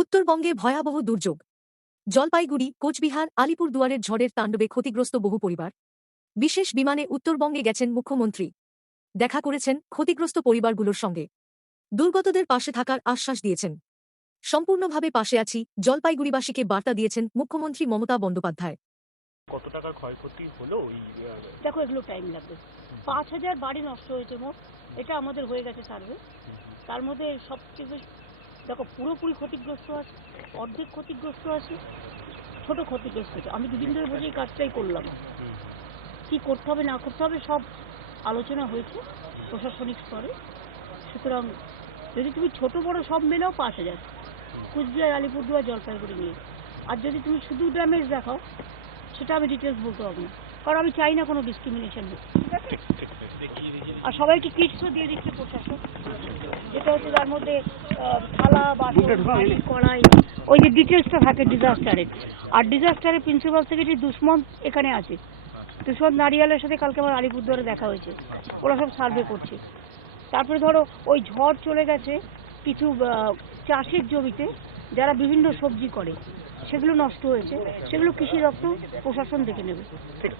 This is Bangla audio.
উত্তরবঙ্গে ভয়াবহ দুর্যোগ। জলপাইগুড়ি, কোচবিহার, আলিপুরদুয়ারের ঝড়ের তাণ্ডবে ক্ষতিগ্রস্ত বহু পরিবার। বিশেষ বিমানে উত্তরবঙ্গে গেছেন মুখ্যমন্ত্রী। দেখা করেছেন ক্ষতিগ্রস্ত পরিবারগুলোর সঙ্গে। দুর্গতদের পাশে থাকার আশ্বাস দিয়েছেন। সম্পূর্ণভাবে পাশে আছি জলপাইগুড়িবাসীকে বার্তা দিয়েছেন মুখ্যমন্ত্রী মমতা বন্দ্যোপাধ্যায়। কত টাকার ক্ষয়ক্ষতি হলো? দেখো, এগুলো টাইম লাগবে। 5,000 বাড়ি নষ্ট হয়েছে মোট, এটা আমাদের হয়ে গেছে সার্ভে। তার মধ্যে সবচেয়ে বেশি দেখো পুরোপুরি ক্ষতিগ্রস্ত আছে, অর্ধেক ক্ষতিগ্রস্ত আছে, ছোট ক্ষতিগ্রস্ত আছে। আমি দুদিন ধরে বসে এই কাজটাই করলাম। কি করতে হবে না করতে হবে সব আলোচনা হয়েছে প্রশাসনিক স্তরে। সুতরাং যদি তুমি ছোট বড় সব মেলাও 5,000, কুচবিহার, আলিপুরদুয়ার, জলপাইগুড়ি নিয়ে। আর যদি তুমি শুধু ড্যামেজ দেখাও, সেটা আমি ডিটেলস বলতে পারবো না, কারণ আমি চাই না কোনো ডিসক্রিমিনেশন হোক, ঠিক আছে? আর সবাইকে কিটসও দিয়ে দিচ্ছে প্রশাসন, যেটা হচ্ছে তার মধ্যে থালা, বাসন, কড়াই, ওই যে ডিটেলসটা থাকে ডিজাস্টারের। আর ডিজাস্টারের প্রিন্সিপাল সেক্রেটারি দুষ্মন্ত এখানে আছে। দুষ্মন্ত নারিয়ালের সাথে কালকে আমার আলিপুরদুয়ারে দেখা হয়েছে, ওরা সব সার্ভে করছে। তারপরে ধরো ওই ঝড় চলে গেছে কিছু চাষের জমিতে, যারা বিভিন্ন সবজি করে, সেগুলো নষ্ট হয়েছে, সেগুলো কৃষি দপ্তর প্রশাসন দেখে নেবে।